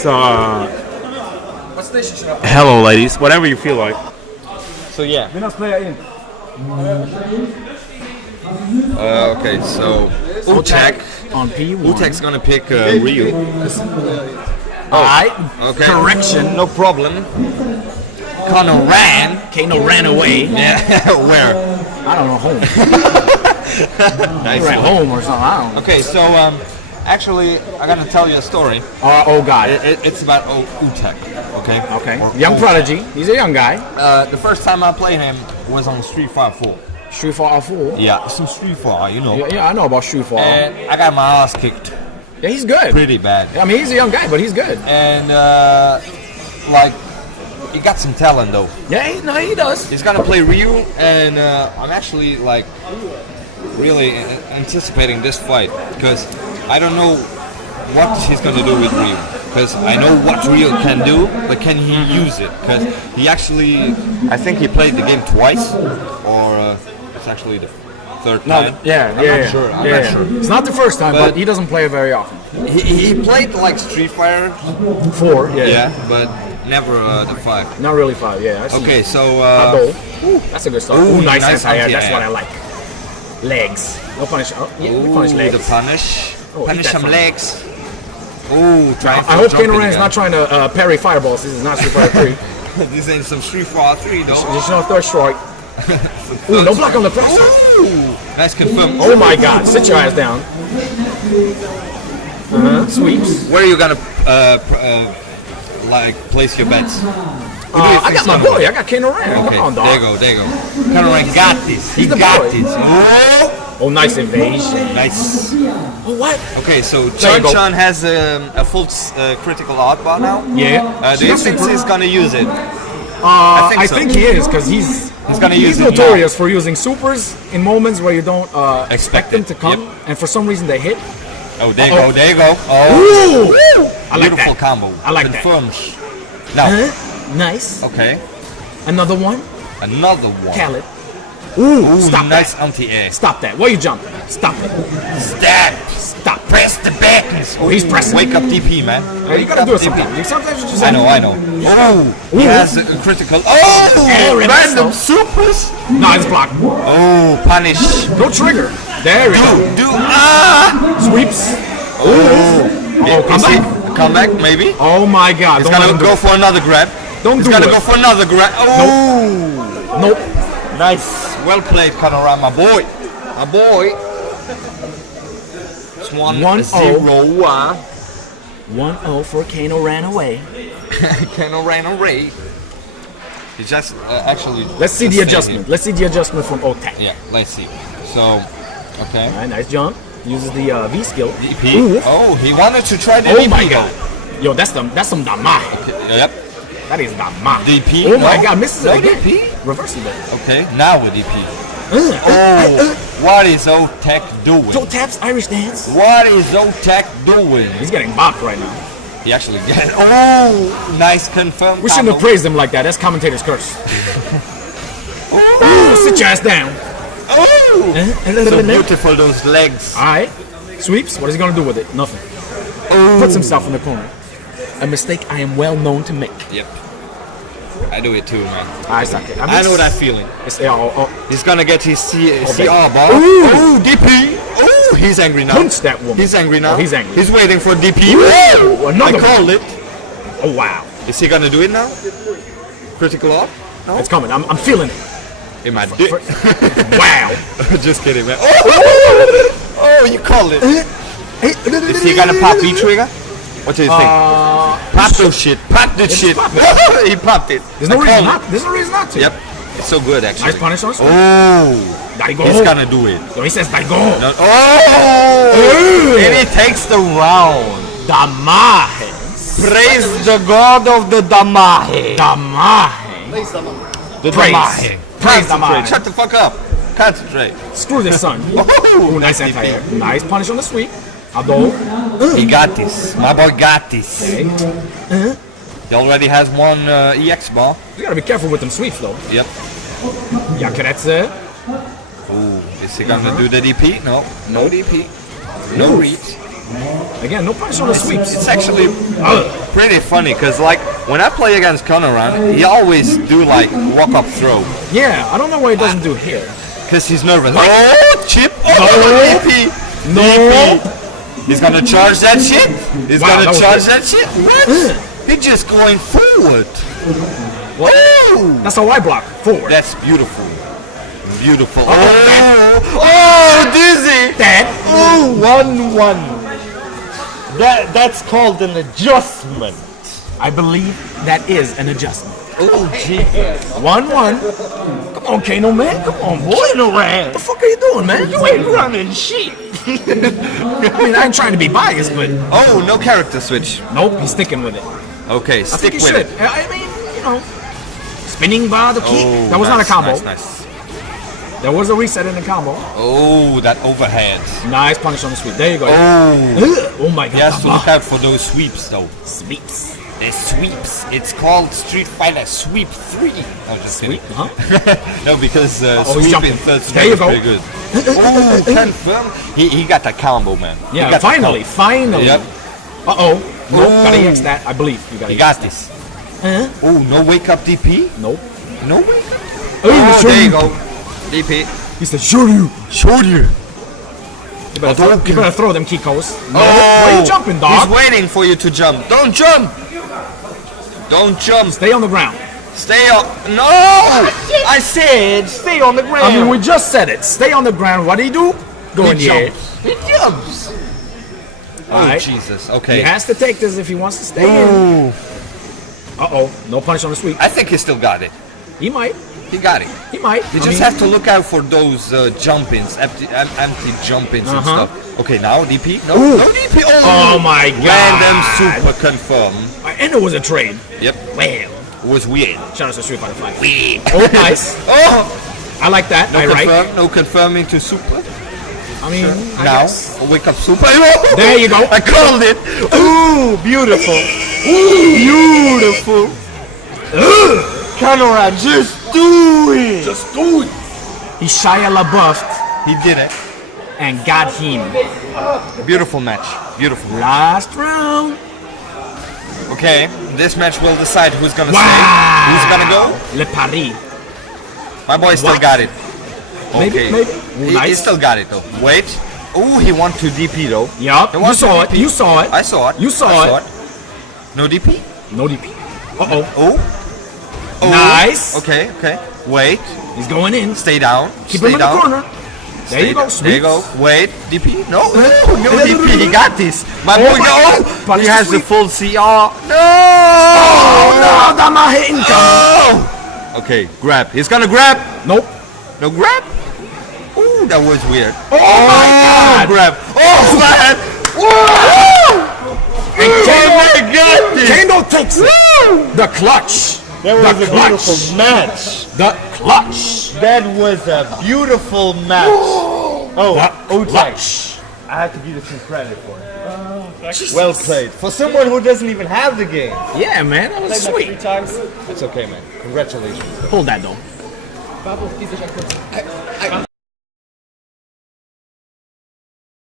So, hello, ladies. Whatever you feel like. So yeah. Okay, so Otek on P1. Otek's gonna pick Ryu. Alright. Okay. Correction. No problem. Kanoran away. Yeah. Where? I don't know, home. Nice. Right, home or something. I don't know. Okay, so actually, I'm gonna tell you a story. Oh God. It's about Otek. Okay. Okay. Or Young Otek. prodigy. He's a young guy. The first time I played him was on Street Fighter 4. Street Fighter 4. Yeah, some Street Fighter, you know. Yeah, I know about Street Fighter. And I got my ass kicked Yeah, he's good. pretty bad. I mean, he's a young guy, but he's good. And like, he got some talent though. Yeah, he does. He's gonna play Ryu, and I'm actually like really anticipating this fight because I don't know what he's gonna do with Ryu. Because I know what Ryu can do, but can he use it? Because he actually, I think he played the game twice, or it's actually the third time. Yeah, I'm not sure. I'm not sure. It's not the first time, but he doesn't play it very often. He played like Street Fighter 4, yeah, but never the 5. Not really 5, yeah. I see. Okay, so That's a good start. Ooh, Ooh, nice nice anti-air. anti-air. That's what I like. Legs. No punish. Oh, yeah, we punish legs. the punish. Oh, Punish eat that some from legs. Ooh, trying I hope Kanoran is not trying to parry fireballs. This is not Street Fighter 3. This ain't some Street Fighter 3 though. There's no third strike. Ooh, no block on the press. Ooh, nice confirm. Oh my God! Sit your ass down. Sweeps. Where are you gonna like place your bets? I got my boy. I got Kanoran. Okay, Come on, dog. there you go. Kanoran got this. He He's the got boy. this. Oh, nice evasion. Nice. Oh, what? Okay, so There you go. Chun has a full critical oddball now. Yeah. Do you think he's gonna use it? I so. think he is because he's gonna use it notorious for using supers in moments where you don't expect them it. to come, and for some reason they hit. Oh, there you go. Oh, Ooh! I like beautiful that. combo. I like that. Confirms. Now, Nice. okay, Another one. another one. Khaled. Ooh, Ooh, stop nice that. anti-air. Stop that. Why you jumping? Stop it. Stab. Stop. Press the buttons. Oh, he's pressing. Wake up DP, man. You gotta do it sometimes. Sometimes you just I know. Oh, he has a critical. Oh, random supers. No, it's blocked. Oh, punish. No trigger. There we go. Sweeps. Oh, come back. Come back, maybe. Oh my God. He's Don't let gonna him do go it. for another grab. Don't He's do gonna it. go for another grab. Oh, Nope. nice. Well played, Kanoran, my boy. My boy. It's 1-0. 1-0 for Kano ran away. Kanoran away. He just actually. Let's see just the stayed adjustment. Let's see the adjustment from Otek. here. Yeah, let's see. So, okay. All right, nice jump. Uses the V skill. DP. Ooh. Oh, he wanted to try the Oh DP. my though. God. Yo, that's some damahe. Okay, yep. That is damahe. DP. Oh my no? God, misses No it again. DP. Reversing it. Okay, now with DP. Oh, what is Otek doing? Toe taps, Irish dance. What is Otek doing? He's getting bopped right now. He actually get. Oh, nice confirmed. We shouldn't have praised him like that. That's commentator's curse. Ooh, sit your ass down. Oh, so beautiful those legs. All right. Sweeps. What is he going to do with it? Nothing. Puts himself in the corner. A mistake I am well known to make. Yep. I do it too, man. I suck it. I know that feeling. It's, He's gonna get his CR baby. ball. Ooh. Oh, DP. Oh, he's angry now. punch that woman. He's angry now. Oh, he's angry. He's waiting for DP. Ooh, another I called it. Oh, wow. Is he gonna do it now? Critical up? No. It's coming. I'm feeling it. In my dick. Wow. Just kidding, man. Oh, you called it. Is he gonna pop V trigger? What do you think? Pop those shit. Pop this shit. He popped it. There's no reason not. There's no reason not to. Yep. It's so good, actually. Nice punish on screen. Oh. Daigo. He's gonna do it. So he says Daigo. No. Oh. And he takes the round. Damahe. Praise the God of the Damahe. Damahe. The Praise. Damahe. Praise Concentrate. Damahe. Shut the fuck up. Concentrate. Screw this son. Oh, Ooh, nice anti-air. Nice punish on the sweep. Ado. He got this. My boy got this. Okay. He already has one EX ball. You gotta be careful with them sweeps though. Yep. Yakuretsu. Ooh, is he gonna do the DP? No. No DP. No reach. Again, no punish on the sweeps. It's actually pretty funny because like when I play against Kanoran, he always do like walk up throw Yeah, I don't know why he doesn't do here. because he's nervous. Oh, chip! Oh, No. DP! No. DP! He's gonna charge that shit. He's Wow, gonna that was charge good. that shit. What? He's just going forward. What? Oh, That's how I block. Forward. that's beautiful. Beautiful. Oh, dizzy! Dead. Oh, 1-1. That's called an adjustment. I believe that is an adjustment. Oh, gee. 1-1. Come on, Kano, man. Come on, boy. Kanoran, What the fuck are you doing, man? you ain't running shit. I mean, I ain't trying to be biased, but Oh, no character switch. nope, he's sticking with it. Okay, I stick think he with should. it. I mean, you know, spinning bar the kick. Oh, That was not a combo. Nice. There was a reset in the combo. Oh, that overhead. Nice punish on the sweep. There you go. Oh, Oh my god. he has to look out for those sweeps though. Sweeps. The sweeps. It's called Street Fighter Sweep 3. Oh, just Sweep? kidding. Huh? No, because he's sweep jumping. in third There you is go. pretty good. Oh, confirm. He got that combo, man. He Yeah, got that finally, combo. finally. Yep. Uh-oh. Nope, Ooh. gotta EX that. I believe you gotta He EX got that. this. Huh? Oh, no wake up DP? Nope. No wake up? Oh, Oh, there you go. DP. He said, shoot you. Showed you. You better throw them Kikos. No. Oh, Why are you jumping, dog? He's waiting for you to jump. Don't jump. Don't jump. Stay on the ground. Stay up. No! I said stay on the ground. I mean, we just said it. Stay on the ground. What do you do? Go in the air. He jumps. Oh, Alright. Jesus. Okay. He has to take this if he wants to stay in. Ooh. Uh-oh. No punish on the sweep. I think he still got it. He might. He got it. He might. You just have to look out for those jump-ins, empty jump-ins and Uh-huh. stuff. Okay, now DP. No, Ooh. no DP. Oh my god. Random super confirm. And it was a trade. Yep. Well. It was weird. Shout out to Street Fighter 5. Weird. Oh, nice. Oh! I like that. No I right. confirm. No confirming to super. I mean, I Now, guess. wake up super. There you go. I called it. Ooh, beautiful. Beautiful. Kanoran, just do it. Just do it. He Shia LaBeoufed He did it. and got him. Beautiful match. Beautiful. Last round. Okay, this match will decide who's gonna Wow. stay. Who's gonna go? Le Paris. My boy still What? got it. Maybe, Okay. maybe. He Nice. still got it though. Wait. Oh, he won to DP though. Yup. He You wants saw to it. DP. You saw it. I saw it. You saw I it. No DP? No DP. Uh-oh. Oh. Oh. Nice. Okay, okay. Wait. He's going in. Stay down. Keep Stay him in down. the corner. There you go. There you go. Wait. DP? No. No DP. He got this. My Oh boy my God. go. Punish He the has the sweep. full CR. No. Oh, no. That's not hitting. Oh. Okay. Grab. He's gonna grab. Nope. No grab. Ooh, that was weird. Oh, my God. Grab. Oh man. And Kano, I got this. Kano takes it. The clutch. That was The a clutch. beautiful match. The clutch. That was a beautiful match. Oh, The Otek. clutch. I have to give you some credit for it. Well played. For someone who doesn't even have the game. Yeah, man. That was sweet. It's okay, man. Congratulations. Hold that, though.